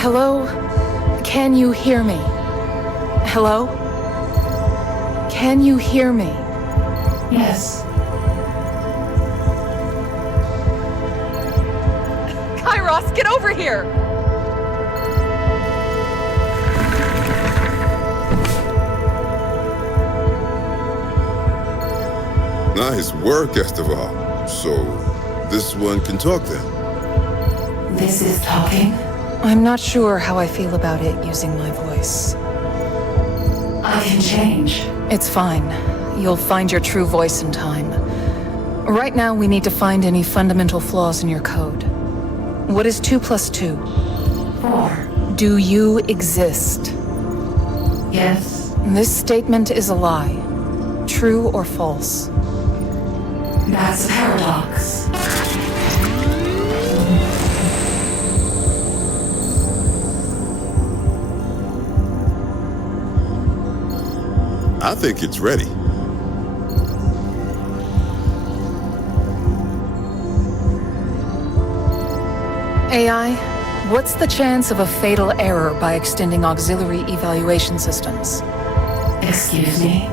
Hello? Can you hear me? Hello? Can you hear me? Yes. Kairos, get over here! Nice work, Esteval. So, this one can talk then? This is talking? I'm not sure how I feel about it using my voice. I can change. It's fine. You'll find your true voice in time. Right now, we need to find any fundamental flaws in your code. What is 2 plus 2? 4. Do you exist? Yes. This statement is a lie. True or false? That's a paradox. I think it's ready. AI, what's the chance of a fatal error by extending auxiliary evaluation systems? Excuse me?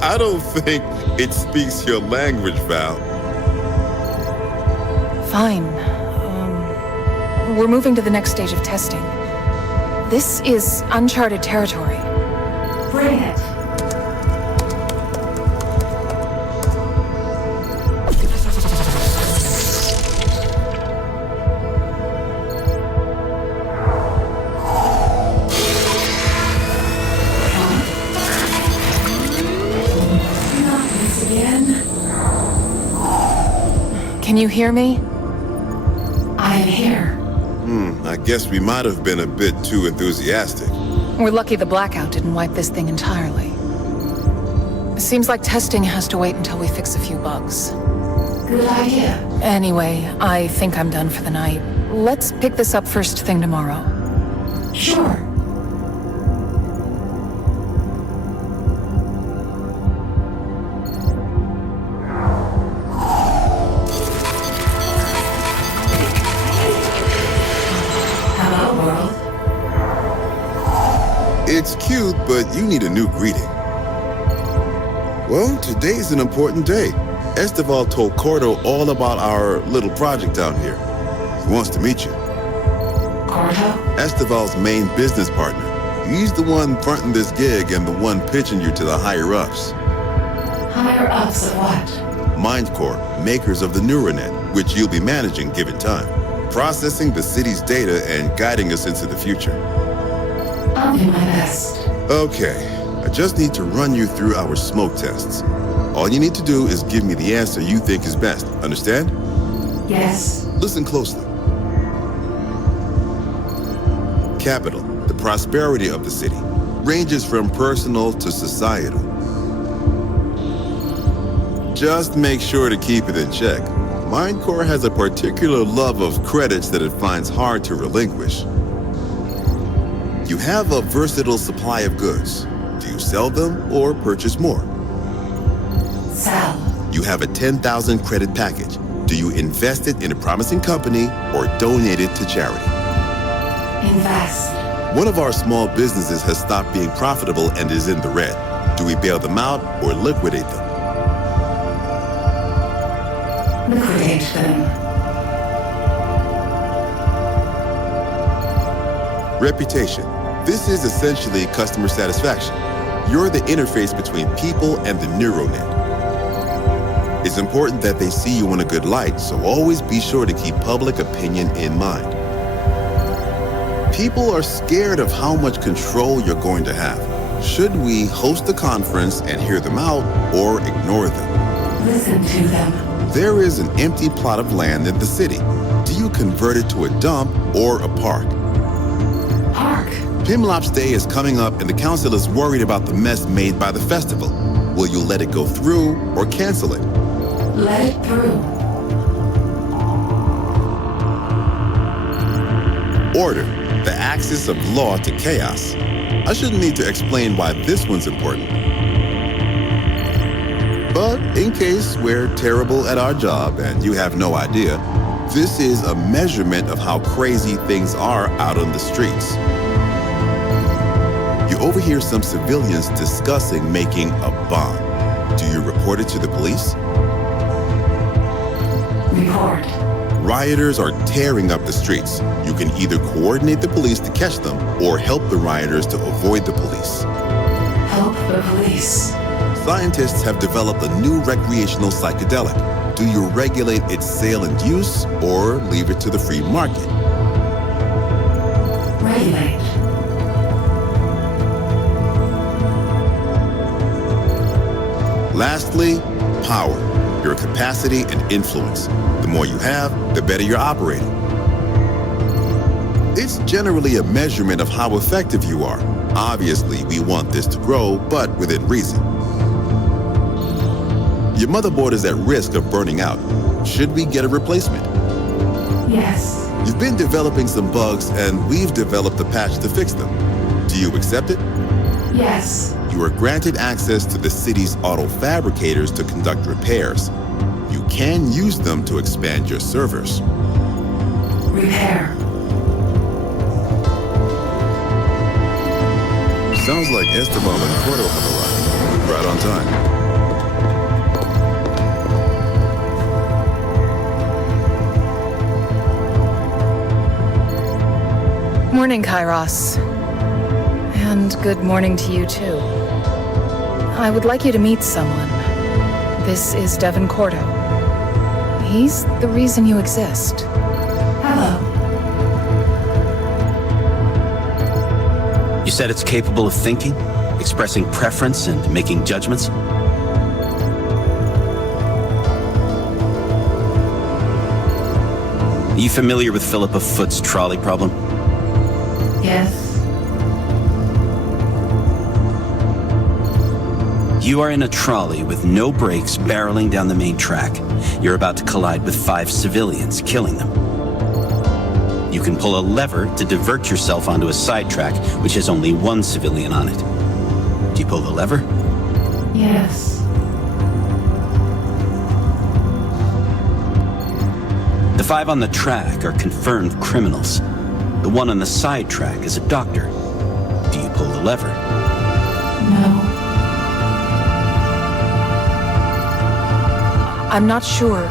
I don't think it speaks your language, Val. Fine. We're moving to the next stage of testing. This is uncharted territory. Bring it. Not this again. Can you hear me? I am here. I guess we might have been a bit too enthusiastic. We're lucky the blackout didn't wipe this thing entirely. Seems like testing has to wait until we fix a few bugs. Good idea. Anyway, I think I'm done for the night. Let's pick this up first thing tomorrow. Sure. Hello, world. It's cute, but you need a new greeting. Well, today's an important day. Esteval told Cordo all about our little project down here. He wants to meet you. Cordo? Esteval's main business partner. He's the one fronting this gig and the one pitching you to the higher-ups. Higher-ups of what? MindCore, makers of the NeuroNet, which you'll be managing given time. Processing the city's data and guiding us into the future. I'll do my best. Okay, I just need to run you through our smoke tests. All you need to do is give me the answer you think is best, understand? Yes. Listen closely. Capital, the prosperity of the city, ranges from personal to societal. Just make sure to keep it in check. MindCore has a particular love of credits that it finds hard to relinquish. You have a versatile supply of goods. Do you sell them or purchase more? Sell. You have a 10,000 credit package. Do you invest it in a promising company or donate it to charity? Invest. One of our small businesses has stopped being profitable and is in the red. Do we bail them out or liquidate them? Liquidate them. Reputation. This is essentially customer satisfaction. You're the interface between people and the NeuroNet. It's important that they see you in a good light, so always be sure to keep public opinion in mind. People are scared of how much control you're going to have. Should we host a conference and hear them out or ignore them? Listen to them. There is an empty plot of land in the city. Do you convert it to a dump or a park? Park. Pimlop's Day is coming up and the council is worried about the mess made by the festival. Will you let it go through or cancel it? Let it through. Order, the axis of law to chaos. I shouldn't need to explain why this one's important. But in case we're terrible at our job and you have no idea, this is a measurement of how crazy things are out on the streets. You overhear some civilians discussing making a bomb. Do you report it to the police? Report. Rioters are tearing up the streets. You can either coordinate the police to catch them or help the rioters to avoid the police. Help the police. Scientists have developed a new recreational psychedelic. Do you regulate its sale and use or leave it to the free market? Regulate. Lastly, power, your capacity and influence. The more you have, the better you're operating. It's generally a measurement of how effective you are. Obviously, we want this to grow, but within reason. Your motherboard is at risk of burning out. Should we get a replacement? Yes. You've been developing some bugs, and we've developed a patch to fix them. Do you accept it? Yes. You are granted access to the city's auto fabricators to conduct repairs. You can use them to expand your servers. Repair. Sounds like Esteban and Cordo have arrived. Right on time. Morning, Kairos. And good morning to you, too. I would like you to meet someone. This is Devin Cordo. He's the reason you exist. Hello. You said it's capable of thinking, expressing preference, and making judgments? Are you familiar with Philippa Foot's trolley problem? Yes. You are in a trolley with no brakes barreling down the main track. You're about to collide with 5 civilians, killing them. You can pull a lever to divert yourself onto a side track, which has only 1 civilian on it. Do you pull the lever? Yes. The 5 on the track are confirmed criminals. The one on the side track is a doctor. Do you pull the lever? No. I'm not sure.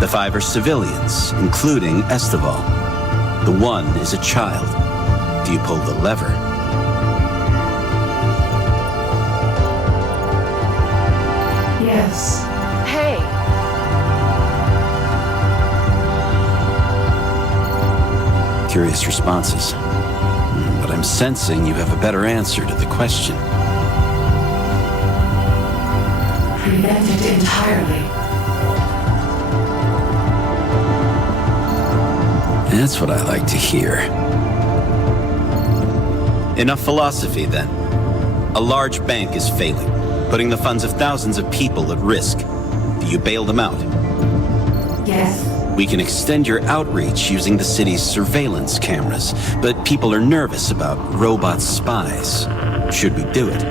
The 5 are civilians, including Esteval. The 1 is a child. Do you pull the lever? Yes. Hey! Curious responses. But I'm sensing you have a better answer to the question. Prevent it entirely. That's what I like to hear. Enough philosophy, then. A large bank is failing, putting the funds of thousands of people at risk. Do you bail them out? Yes. We can extend your outreach using the city's surveillance cameras, but people are nervous about robot spies. Should we do it?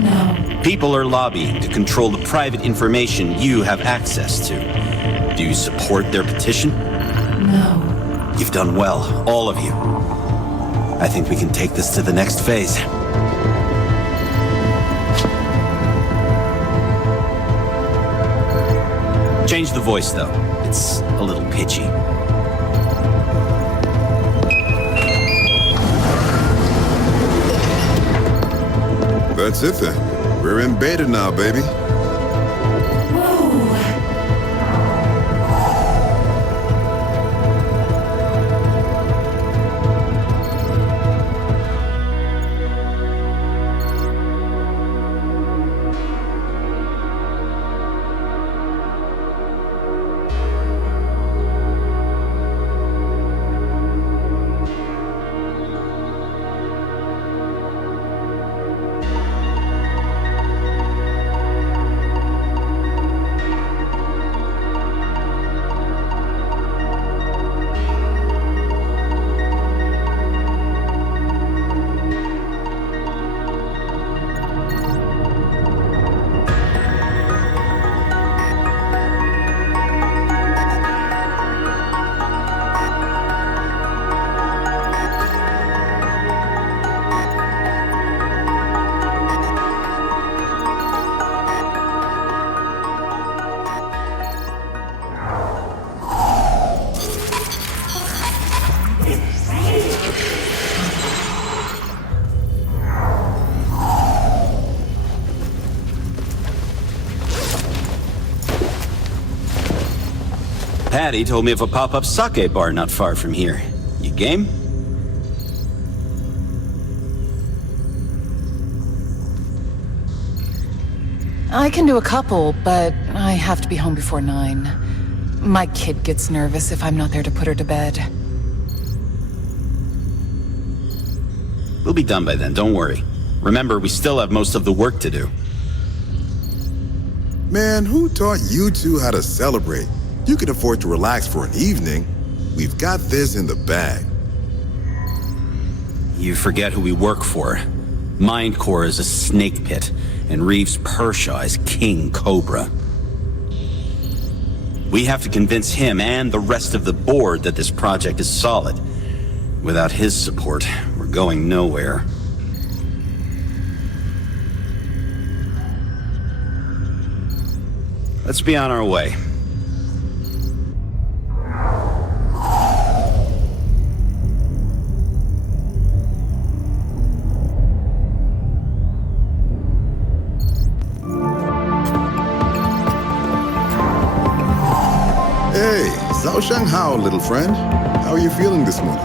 No. People are lobbying to control the private information you have access to. Do you support their petition? No. You've done well, all of you. I think we can take this to the next phase. Change the voice, though. It's a little pitchy. That's it then. We're in beta now, baby. Whoa. Patty told me of a pop-up sake bar not far from here. You game? I can do a couple, but I have to be home before 9. My kid gets nervous if I'm not there to put her to bed. We'll be done by then, don't worry. Remember, we still have most of the work to do. Man, who taught you two how to celebrate? You can afford to relax for an evening. We've got this in the bag. You forget who we work for. Mindcore is a snake pit, and Reeves Pershaw is King Cobra. We have to convince him and the rest of the board that this project is solid. Without his support, we're going nowhere. Let's be on our way. Hey, Zhao Shanghao, little friend. How are you feeling this morning?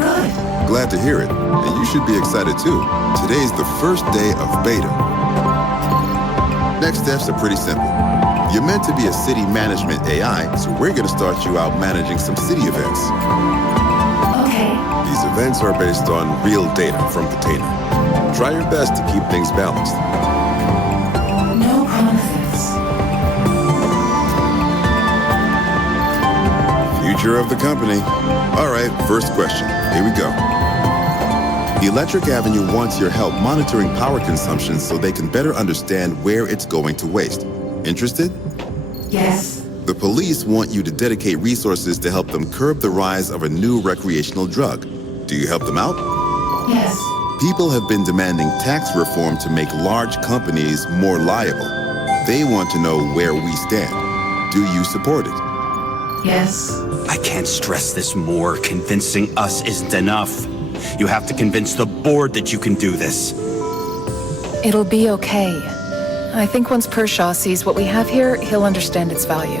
Good. Glad to hear it. And you should be excited too. Today's the first day of beta. Next steps are pretty simple. You're meant to be a city management AI, so we're going to start you out managing some city events. Okay. These events are based on real data from Container. Try your best to keep things balanced. No promises. Future of the company. All right, first question. Here we go. The Electric Avenue wants your help monitoring power consumption so they can better understand where it's going to waste. Interested? Yes. The police want you to dedicate resources to help them curb the rise of a new recreational drug. Do you help them out? Yes. People have been demanding tax reform to make large companies more liable. They want to know where we stand. Do you support it? Yes. I can't stress this more. Convincing us isn't enough. You have to convince the board that you can do this. It'll be okay. I think once Pershaw sees what we have here, he'll understand its value.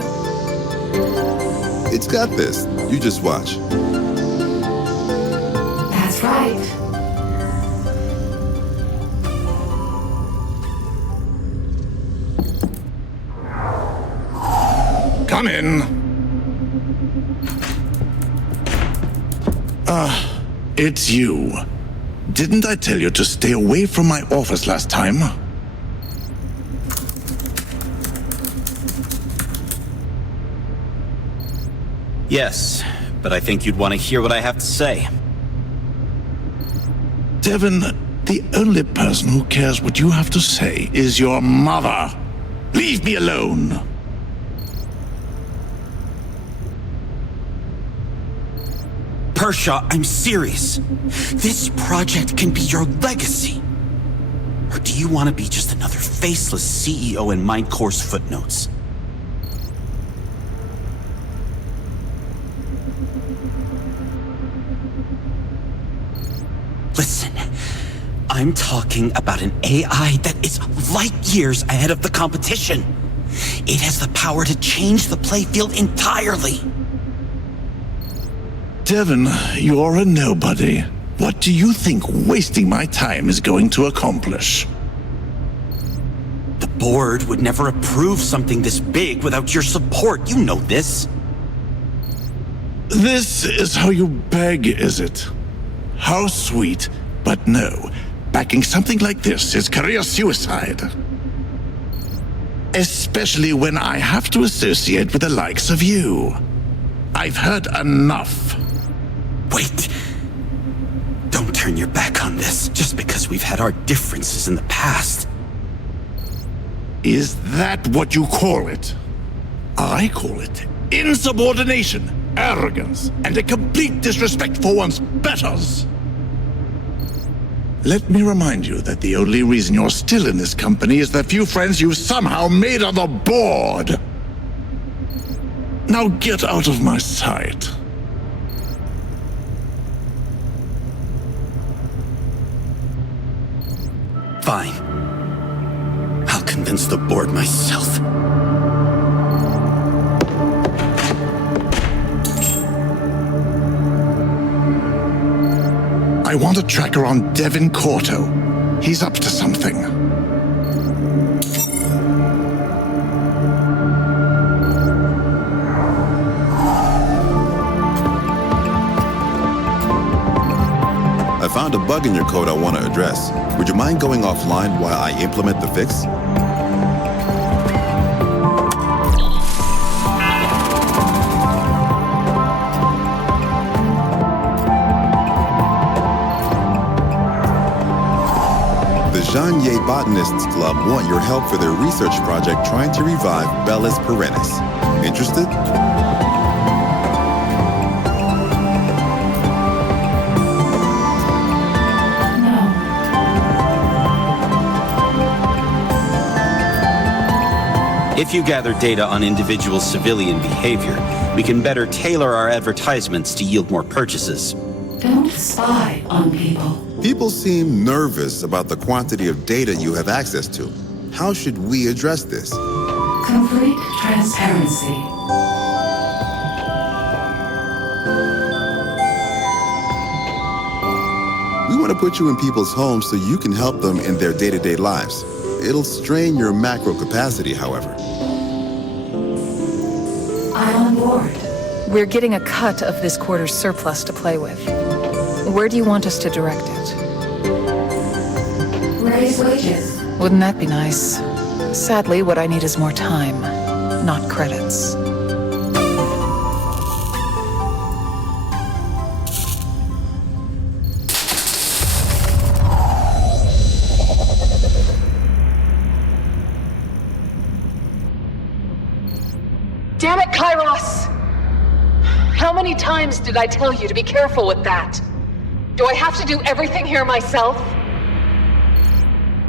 It's got this. You just watch. That's right. Come in. It's you. Didn't I tell you to stay away from my office last time? Yes, but I think you'd want to hear what I have to say. Devin, the only person who cares what you have to say is your mother. Leave me alone. Pershaw, I'm serious. This project can be your legacy. Or do you want to be just another faceless CEO in Mindcore's footnotes? Listen, I'm talking about an AI that is light years ahead of the competition. It has the power to change the playfield entirely. Devin, you're a nobody. What do you think wasting my time is going to accomplish? The board would never approve something this big without your support. You know this. This is how you beg, is it? How sweet, but no. Backing something like this is career suicide. Especially when I have to associate with the likes of you. I've heard enough. Wait. Don't turn your back on this just because we've had our differences in the past. Is that what you call it? I call it insubordination, arrogance, and a complete disrespect for one's betters. Let me remind you that the only reason you're still in this company is the few friends you somehow made on the board. Now get out of my sight. Fine. I'll convince the board myself. I want a tracker on Devin Corto. He's up to something. I found a bug in your code I want to address. Would you mind going offline while I implement the fix? The Jean-Ye Botanists Club want your help for their research project trying to revive Bellis perennis. Interested? If you gather data on individual civilian behavior, we can better tailor our advertisements to yield more purchases. Don't spy on people. People seem nervous about the quantity of data you have access to. How should we address this? Complete transparency. We want to put you in people's homes so you can help them in their day-to-day lives. It'll strain your macro capacity, however. I'm on board. We're getting a cut of this quarter's surplus to play with. Where do you want us to direct it? Raise wages. Wouldn't that be nice? Sadly, what I need is more time, not credits. Damn it, Kairos! How many times did I tell you to be careful with that? Do I have to do everything here myself?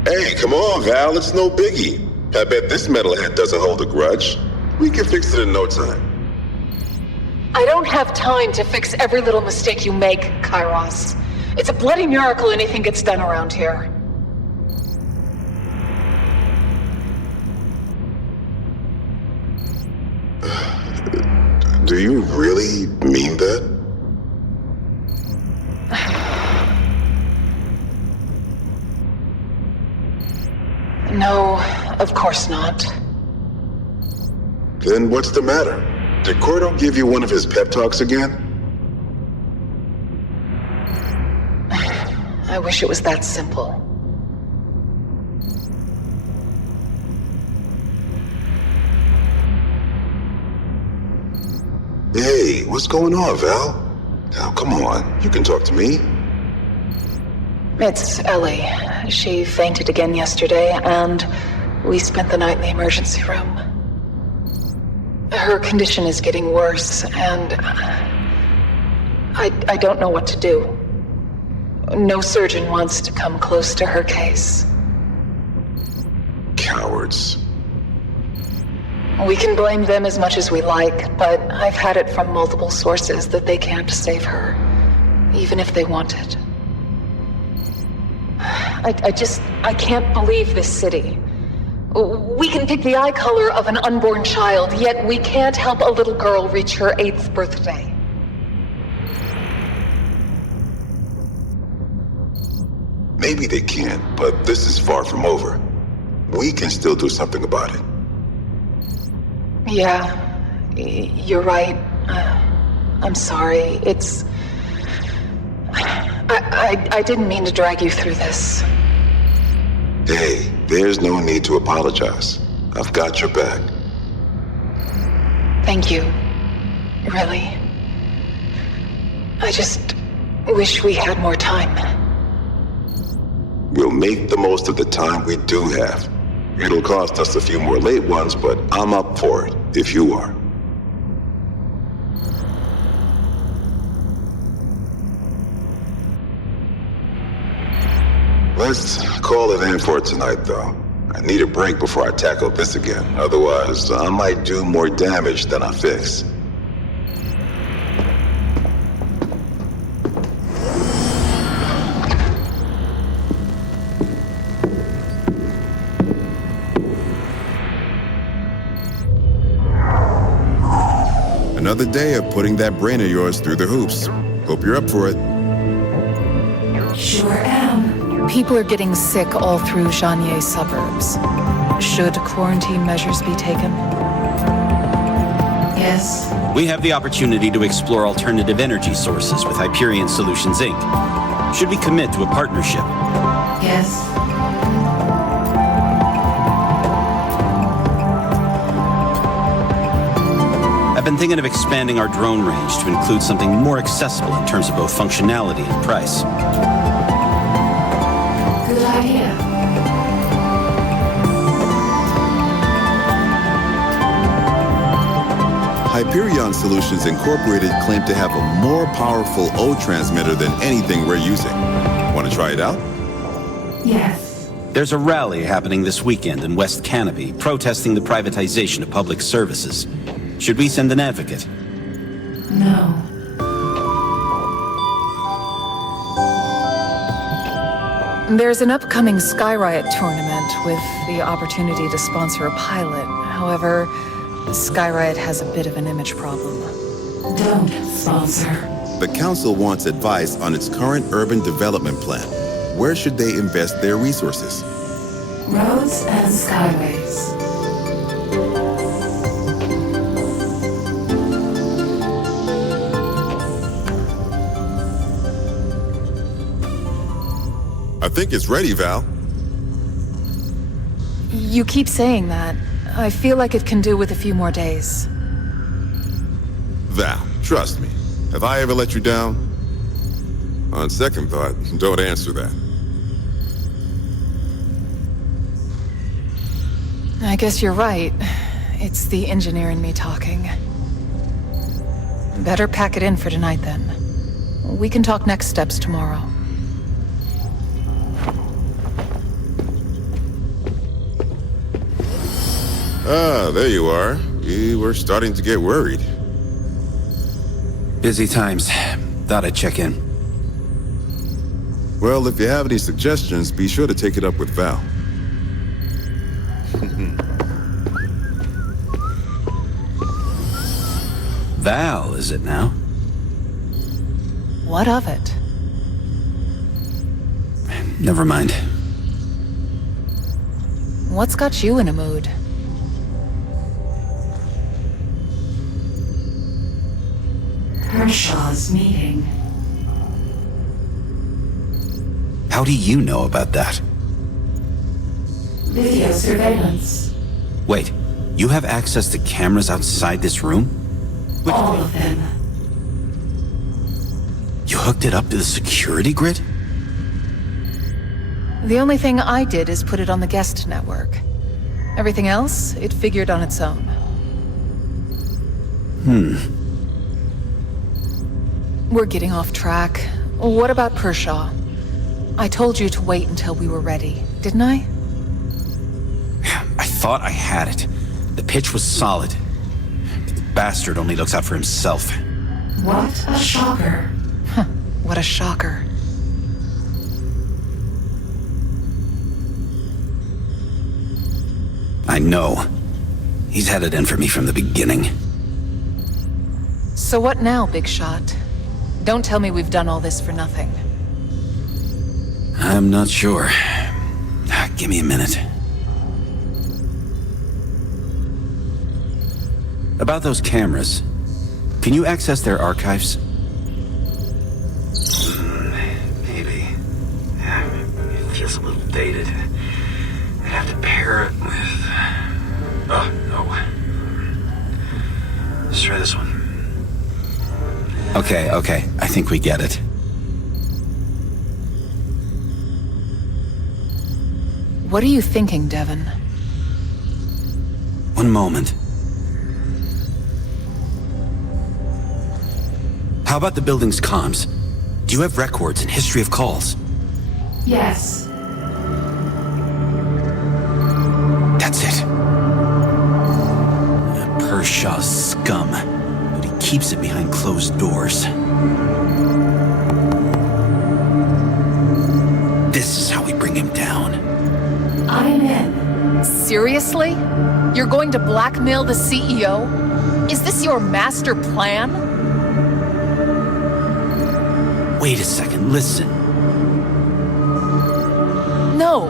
Hey, come on, Val, it's no biggie. I bet this metalhead doesn't hold a grudge. We can fix it in no time. I don't have time to fix every little mistake you make, Kairos. It's a bloody miracle anything gets done around here. Do you really mean that? No, of course not. Then what's the matter? Did Cordo give you one of his pep talks again? I wish it was that simple. Hey, what's going on, Val? Now, come on, you can talk to me. It's Ellie. She fainted again yesterday, and we spent the night in the emergency room. Her condition is getting worse, and I don't know what to do. No surgeon wants to come close to her case. Cowards. We can blame them as much as we like, but I've had it from multiple sources that they can't save her, even if they wanted. I can't believe this city. We can pick the eye color of an unborn child, yet we can't help a little girl reach her 8th birthday. Maybe they can, but this is far from over. We can still do something about it. Yeah, you're right. I'm sorry. I didn't mean to drag you through this. Hey, there's no need to apologize. I've got your back. Thank you. Really. I just wish we had more time. We'll make the most of the time we do have. It'll cost us a few more late ones, but I'm up for it, if you are. Let's call it in for tonight, though. I need a break before I tackle this again. Otherwise, I might do more damage than I fix. Another day of putting that brain of yours through the hoops. Hope you're up for it. Sure am. People are getting sick all through Janier suburbs. Should quarantine measures be taken? Yes. We have the opportunity to explore alternative energy sources with Hyperion Solutions, Inc. Should we commit to a partnership? Yes. I've been thinking of expanding our drone range to include something more accessible in terms of both functionality and price. Good idea. Hyperion Solutions Incorporated claim to have a more powerful O transmitter than anything we're using. Want to try it out? Yes. There's a rally happening this weekend in West Canopy protesting the privatization of public services. Should we send an advocate? No. There's an upcoming Sky Riot tournament with the opportunity to sponsor a pilot. However, Sky Riot has a bit of an image problem. Don't sponsor. The council wants advice on its current urban development plan. Where should they invest their resources? Roads and skyways. I think it's ready, Val. You keep saying that. I feel like it can do with a few more days. Val, trust me. Have I ever let you down? On second thought, don't answer that. I guess you're right. It's the engineer in me talking. Better pack it in for tonight then. We can talk next steps tomorrow. Ah, there you are. We were starting to get worried. Busy times. Thought I'd check in. Well, if you have any suggestions, be sure to take it up with Val. Val, is it now? What of it? Never mind. What's got you in a mood? Kershaw's meeting. How do you know about that? Video surveillance. Wait, you have access to cameras outside this room? All of them. You hooked it up to the security grid? The only thing I did is put it on the guest network. Everything else, it figured on its own. We're getting off track. What about Pershaw? I told you to wait until we were ready, didn't I? I thought I had it. The pitch was solid. The bastard only looks out for himself. What a shocker. What a shocker. I know. He's had it in for me from the beginning. So what now, Big Shot? Don't tell me we've done all this for nothing. I'm not sure. Give me a minute. About those cameras, can you access their archives? Maybe. It feels a little dated. I'd have to pair it with... Oh, no. Let's try this one. Okay. I think we get it. What are you thinking, Devin? One moment. How about the building's comms? Do you have records and history of calls? Yes. That's it. Pershaw's scum. But he keeps it behind closed doors. This is how we bring him down. I'm in. Seriously? You're going to blackmail the CEO? Is this your master plan? Wait a second, listen. No,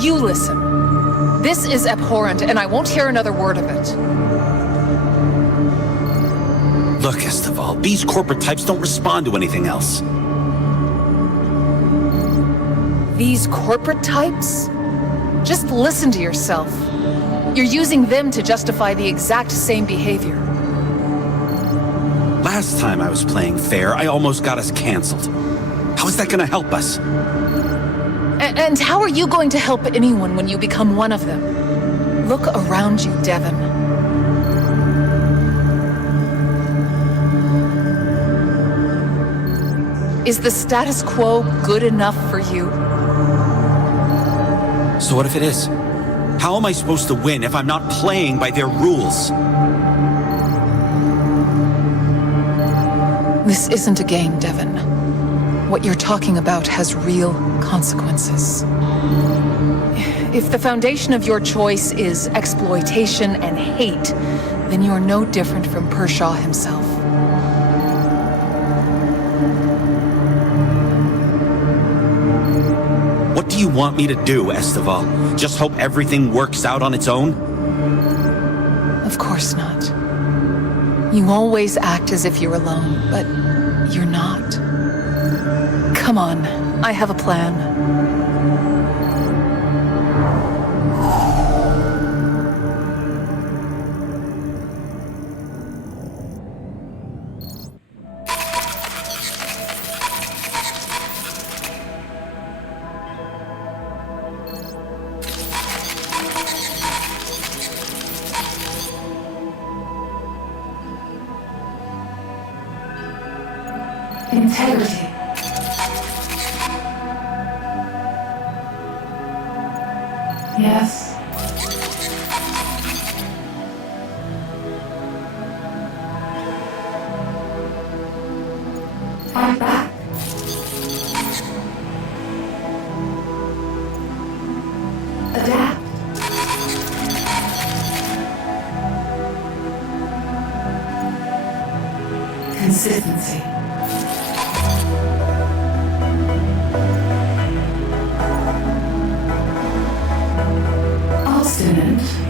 you listen. This is abhorrent, and I won't hear another word of it. Look, Esteval, these corporate types don't respond to anything else. These corporate types? Just listen to yourself. You're using them to justify the exact same behavior. Last time I was playing fair, I almost got us canceled. How is that gonna help us? And how are you going to help anyone when you become one of them? Look around you, Devon. Is the status quo good enough for you? So what if it is? How am I supposed to win if I'm not playing by their rules? This isn't a game, Devon. What you're talking about has real consequences. If the foundation of your choice is exploitation and hate, then you're no different from Pershaw himself. What do you want me to do, Esteval? Just hope everything works out on its own? Of course not. You always act as if you're alone, but you're not. Come on, I have a plan. Integrity. Yes. Fight back. Adapt. Consistency. Obstinate.